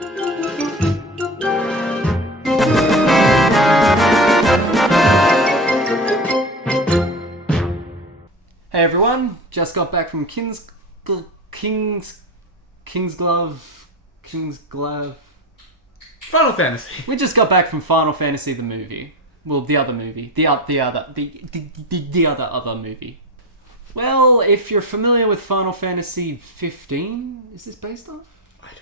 Hey everyone, just got back from Kingsglaive. Final Fantasy. We just got back from Final Fantasy the movie. Well, the other movie. The other movie. Well, if you're familiar with Final Fantasy 15, is this based off? I don't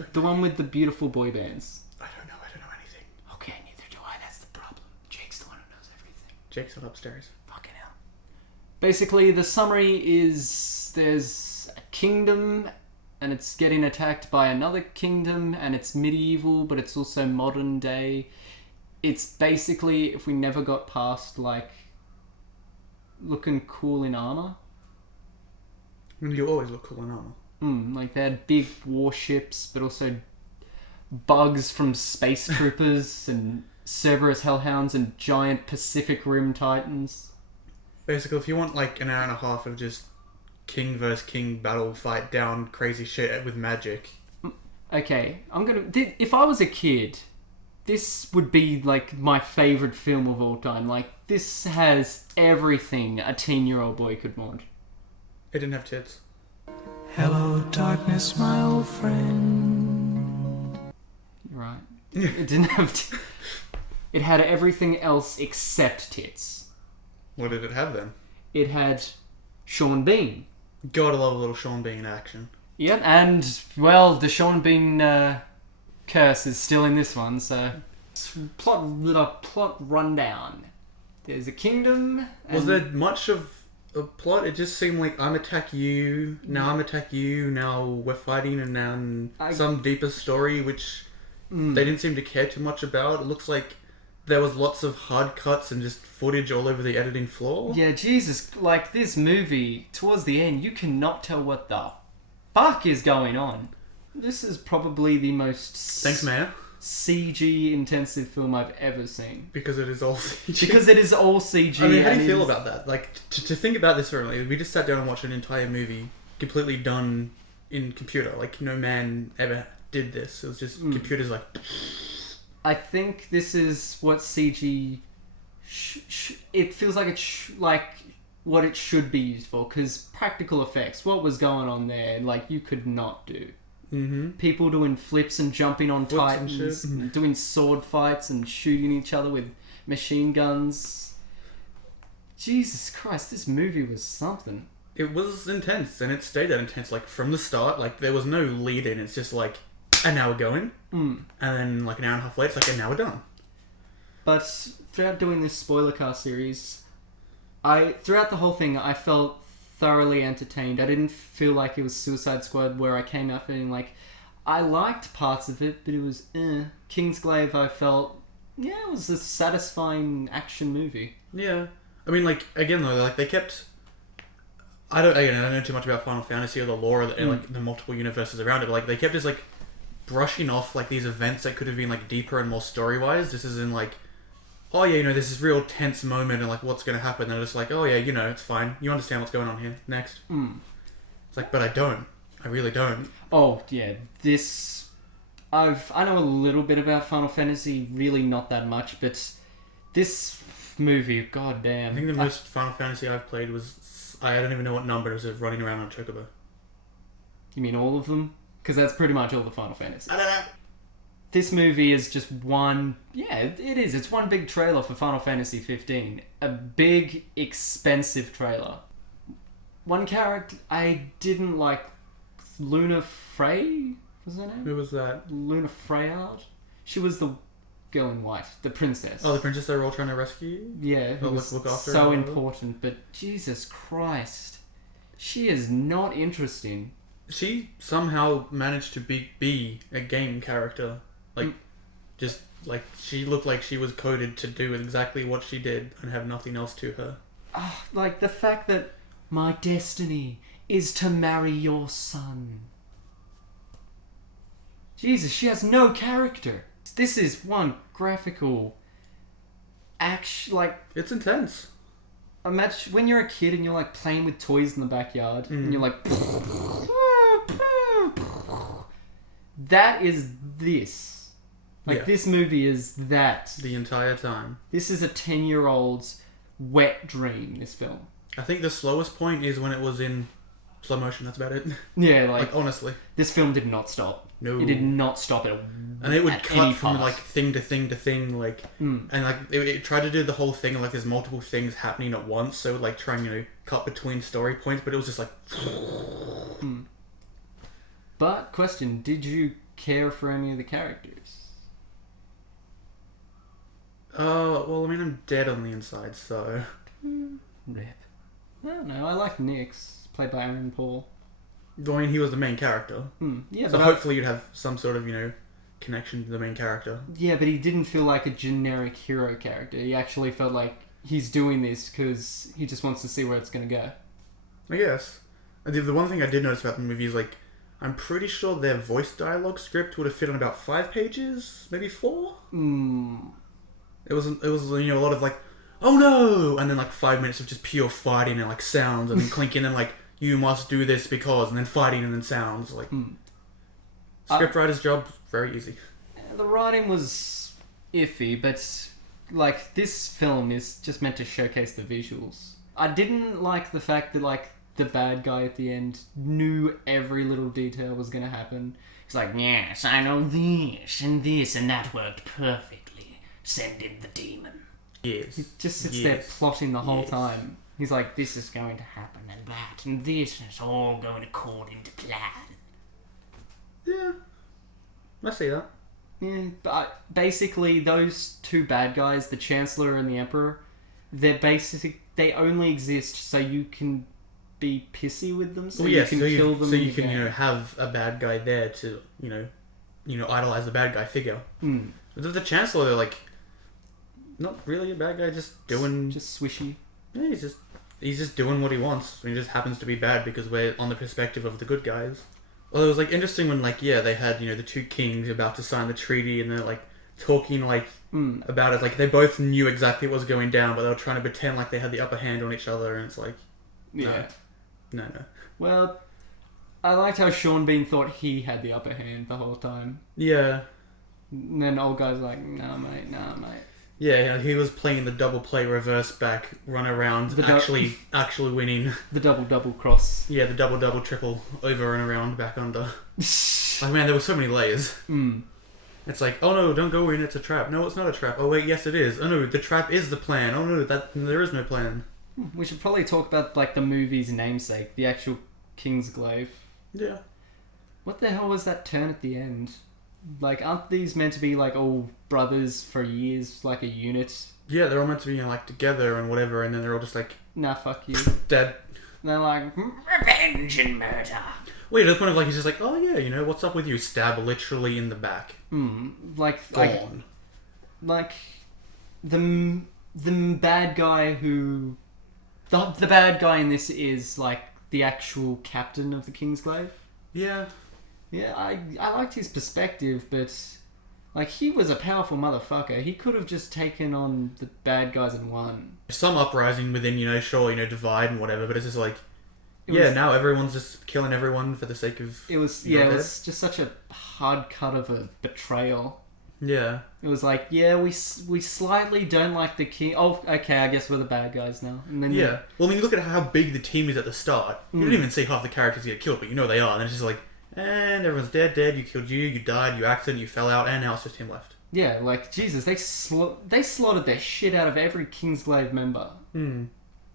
know. The one with the beautiful boy bands. I don't know anything. Okay, neither do I. That's the problem. Jake's the one who knows everything. Jake's not upstairs. Fucking hell. Basically, the summary is there's a kingdom and it's getting attacked by another kingdom and it's medieval, but it's also modern day. It's basically if we never got past, like, looking cool in armor. I mean, you always look cool in armor. Like they had big warships, but also bugs from space troopers and Cerberus hellhounds and giant Pacific Rim titans. Basically, if you want like an hour and a half of just king versus king battle fight down crazy shit with magic. Okay, if I was a kid, this would be like my favourite film of all time. Like, this has everything a teen-year-old boy could want. It didn't have tits. Hello, darkness, my old friend. You're right. It didn't have... It had everything else except tits. What did it have then? It had Sean Bean. Gotta love a little Sean Bean action. Yep, and, well, the Sean Bean curse is still in this one, so... Plot rundown. There's a kingdom... Was there much of a plot? It just seemed like I'm attack you, now we're fighting, and now some deeper story, which they didn't seem to care too much about. It looks like there was lots of hard cuts and just footage all over the editing floor. Yeah, Jesus, like this movie, towards the end, you cannot tell what the fuck is going on. This is probably the most Thanks, Mayor. CG intensive film I've ever seen. Because it is all CG. Because it is all CG. I mean, how do you feel about that? Like, to think about this for a minute, we just sat down and watched an entire movie completely done in computer. Like, no man ever did this. It was just computers like... I think this is what CG... it feels like like what it should be used for. Because practical effects, what was going on there, like, you could not do. Mm-hmm. People doing flips and jumping on titans, and doing sword fights and shooting each other with machine guns. Jesus Christ, this movie was something. It was intense, and it stayed that intense. Like, from the start, like, there was no lead in. It's just like, and now we're going. And then, like, an hour and a half later, it's like, and now we're done. But throughout doing this SpoilerCast series, throughout the whole thing, I felt thoroughly entertained. I didn't feel like it was Suicide Squad where I came out feeling like I liked parts of it, but it was Kingsglaive, I felt, it was a satisfying action movie. Yeah. I mean, like, again though, like, they kept... I don't know too much about Final Fantasy or the lore and like the multiple universes around it, but like they kept just like brushing off like these events that could have been like deeper and more story-wise. This is in like, oh yeah, this is real tense moment and like what's going to happen. And they're just like, oh yeah, it's fine. You understand what's going on here. Next. It's like, but I don't. I really don't. Oh yeah, I know a little bit about Final Fantasy, really not that much, but this movie, goddamn. I think the most Final Fantasy I've played was, I don't even know what number, it was running around on a chocobo. You mean all of them? Because that's pretty much all the Final Fantasy. I don't know. This movie is just one... Yeah, it is. It's one big trailer for Final Fantasy 15. A big, expensive trailer. One character I didn't like... Luna Frey? Was her name? Who was that? Luna Freyard? She was the girl in white. The princess. Oh, the princess they were all trying to rescue? Yeah. Who was look after so her. important. But Jesus Christ. She is not interesting. She somehow managed to be a game character. Like, just, like, she looked like she was coded to do exactly what she did and have nothing else to her. Like, the fact that my destiny is to marry your son. Jesus, she has no character. This is one graphical action, like... It's intense. Imagine when you're a kid and you're, like, playing with toys in the backyard and you're like... that is this. Like, Yeah. this movie is that. The entire time. This is a 10-year-old's wet dream, this film. I think the slowest point is when it was in slow motion. That's about it. Yeah, Like, honestly. this film did not stop. No. It did not stop at And it would at any cut from, part. like, thing to thing to thing, like... Mm. And, like, it tried to do the whole thing, like, there's multiple things happening at once, so, like, trying, cut between story points, but it was just, like... But, question, did you care for any of the characters? Well, I mean, I'm dead on the inside, so... Rip. I don't know, I like Nix, played by Aaron Paul. I mean, he was the main character. Yeah, So but hopefully you'd have some sort of, connection to the main character. yeah, but he didn't feel like a generic hero character. He actually felt like he's doing this because he just wants to see where it's going to go. I guess. The one thing I did notice about the movie is, like, I'm pretty sure their voice dialogue script would have fit on about 5 pages, maybe 4? It was a lot of, like, oh no! And then, like, 5 minutes of just pure fighting and, like, sounds, and then clinking, and, like, you must do this because, and then fighting, and then sounds. Like, scriptwriter's job, very easy. The writing was iffy, but, like, this film is just meant to showcase the visuals. I didn't like the fact that, like, the bad guy at the end knew every little detail was going to happen. He's like, yes, I know this, and that worked perfectly. Send in the demon. Yes. He just sits there plotting the whole time. He's like, this is going to happen, and that, and this is all going according to plan. Yeah. I see that. Yeah, but basically those two bad guys, the Chancellor and the Emperor, they only exist so you can be pissy with them, so you can kill them. So you can, have a bad guy there to, idolize the bad guy figure. But the Chancellor, they're like, not really a bad guy, just swishy. Yeah, he's just doing what he wants. He just happens to be bad because we're on the perspective of the good guys. Well, it was, like, interesting when, like, they had, the two kings about to sign the treaty, and they're, like, talking, like, about it. Like, they both knew exactly what was going down, but they were trying to pretend like they had the upper hand on each other, and it's like, no. Well, I liked how Sean Bean thought he had the upper hand the whole time. Yeah. And then old guy's like, nah, mate. Yeah, he was playing the double play reverse back, run around, actually winning. The double cross. Yeah, the double triple, over and around, back under. Like, man, there were so many layers. It's like, oh no, don't go in, it's a trap. No, it's not a trap. Oh wait, yes it is. Oh no, the trap is the plan. Oh no, there is no plan. We should probably talk about, like, the movie's namesake, the actual Kingsglaive. Yeah. What the hell was that turn at the end? Like, aren't these meant to be, like, all brothers for years, like a unit? Yeah, they're all meant to be, like, together and whatever, and then they're all just like, nah, fuck you. dead. And they're like, revenge and murder. Wait, to the point of, like, he's just like, oh yeah, what's up with you? Stab literally in the back. Gone. Like, the bad guy who... The bad guy in this is, like, the actual captain of the Kingsglaive. Yeah. Yeah, I liked his perspective, but, like, he was a powerful motherfucker. He could have just taken on the bad guys and won. Some uprising within, divide and whatever, but it's just like, was, now everyone's just killing everyone for the sake of... It was just such a hard cut of a betrayal. Yeah. It was like, we slightly don't like the king. Oh, okay, I guess we're the bad guys now. And then Well, when you look at how big the team is at the start, you don't even see half the characters get killed, but you know they are. And it's just like, and everyone's dead, you killed you died, you accident, you fell out, and now it's just him left. Yeah, like, Jesus, they slaughtered their shit out of every Kingsglaive member.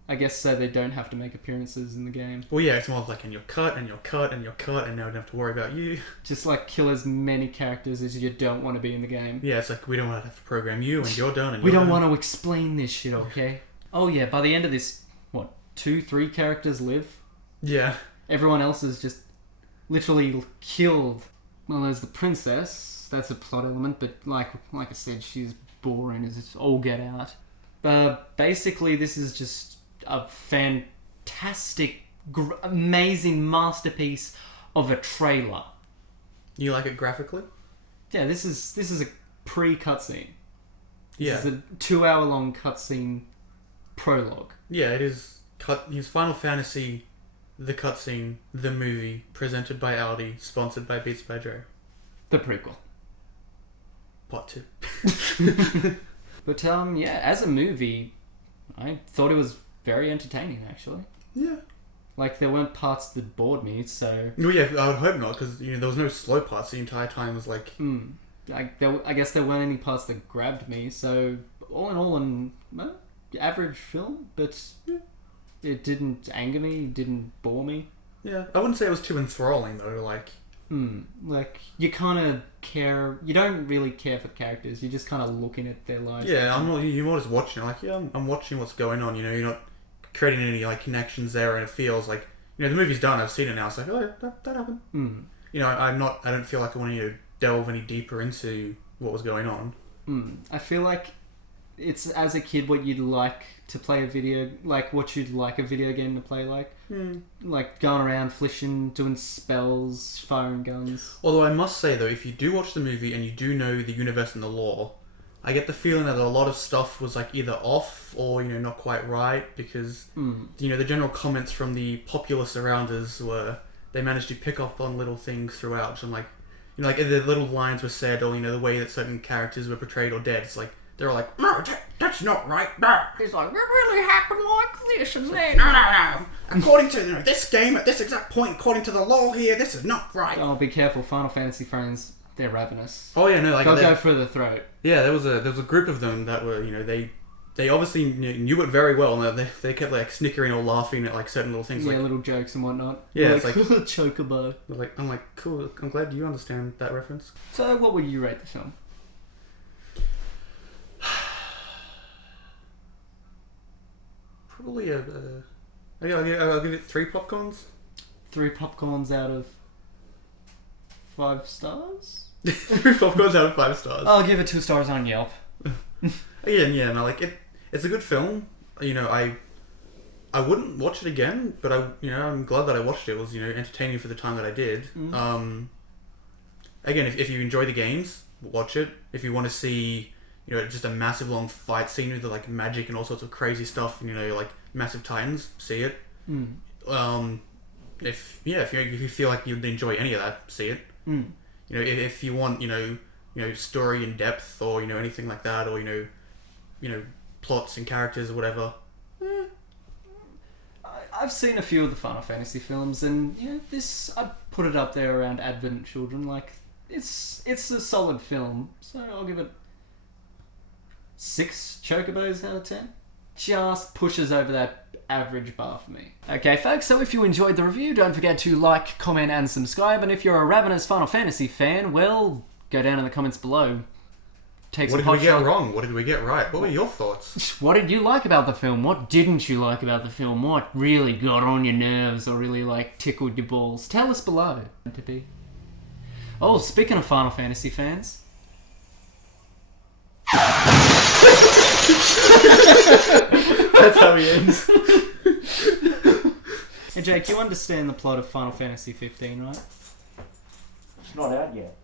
I guess so they don't have to make appearances in the game. Well, yeah, it's more like, and you're cut, and you're cut, and you're cut, and now we don't have to worry about you. Just, like, kill as many characters as you don't want to be in the game. Yeah, it's like, we don't want to have to program you, and you're done, and we don't want to explain this shit, okay? Oh, yeah, by the end of this, 2-3 characters live? Yeah. Everyone else is just literally killed. Well, there's the princess. That's a plot element, but like I said, she's boring as it's all get out. Basically, this is just a fantastic, amazing masterpiece of a trailer. You like it graphically? Yeah, this is a pre-cutscene. Yeah. This is a 2-hour-long cutscene prologue. Yeah, it is. His Final Fantasy, the cutscene, the movie, presented by Audi, sponsored by Beats by Dre. The prequel. Part 2. But yeah, as a movie, I thought it was very entertaining actually. Yeah. Like there weren't parts that bored me, so. Well, yeah, I would hope not, because there was no slow parts the entire time. It was like. I guess there weren't any parts that grabbed me. So all in all, an average film, but it didn't anger me, didn't bore me. Yeah, I wouldn't say it was too enthralling though. Like you kind of care. You don't really care for the characters. You're just kind of looking at their lives. Yeah, you're more just watching. Like, yeah, I'm watching what's going on. You're not creating any like connections there, and it feels like the movie's done. I've seen it now. It's like, oh yeah, that happened. I don't feel like I want to delve any deeper into what was going on. I feel like it's as a kid what you'd like to play a video, like what you'd like a video game to play like. Like going around flishing, doing spells, firing guns. Although I must say though, if you do watch the movie and you do know the universe and the lore, I get the feeling that a lot of stuff was like either off or not quite right, because the general comments from the populace around us were they managed to pick up on little things throughout. So I'm like, like the little lines were said, or the way that certain characters were portrayed or dead. It's like they're all like, no, that's not right. No. He's like, it really happened like this and then. No. According to this game, at this exact point, according to the law here, this is not right. Oh, be careful, Final Fantasy fans, they're ravenous. Oh yeah, no, like they'll go for the throat. Yeah, there was a group of them that were, they obviously knew it very well, and they kept like snickering or laughing at like certain little things, yeah, like little jokes and whatnot. Yeah, like, it's like chocobo. I'm like, cool. I'm glad you understand that reference. So, what would you rate the film? Probably I'll give it 3 popcorns. 3 popcorns out of 5 stars? 3 popcorns out of 5 stars. I'll give it 2 stars on Yelp. No, like it's a good film. I wouldn't watch it again, but I'm glad that I watched it. It was entertaining for the time that I did. Again, if you enjoy the games, watch it. If you want to see just a massive long fight scene with like magic and all sorts of crazy stuff, like massive titans, see it. If you feel like you'd enjoy any of that, see it. If you want story and depth or anything like that, or plots and characters or whatever. I've seen a few of the Final Fantasy films, and this I'd put it up there around Advent Children. Like it's a solid film, so I'll give it 6 chocobos out of 10. Just pushes over that average bar for me. Okay, folks, so if you enjoyed the review, don't forget to like, comment, and subscribe. And if you're a ravenous Final Fantasy fan, well, go down in the comments below. What did we get wrong? What did we get right? What were your thoughts? What did you like about the film? What didn't you like about the film? What really got on your nerves or really tickled your balls? Tell us below. Oh, speaking of Final Fantasy fans. That's how he ends. Hey Jake, you understand the plot of Final Fantasy 15, right? It's not out yet.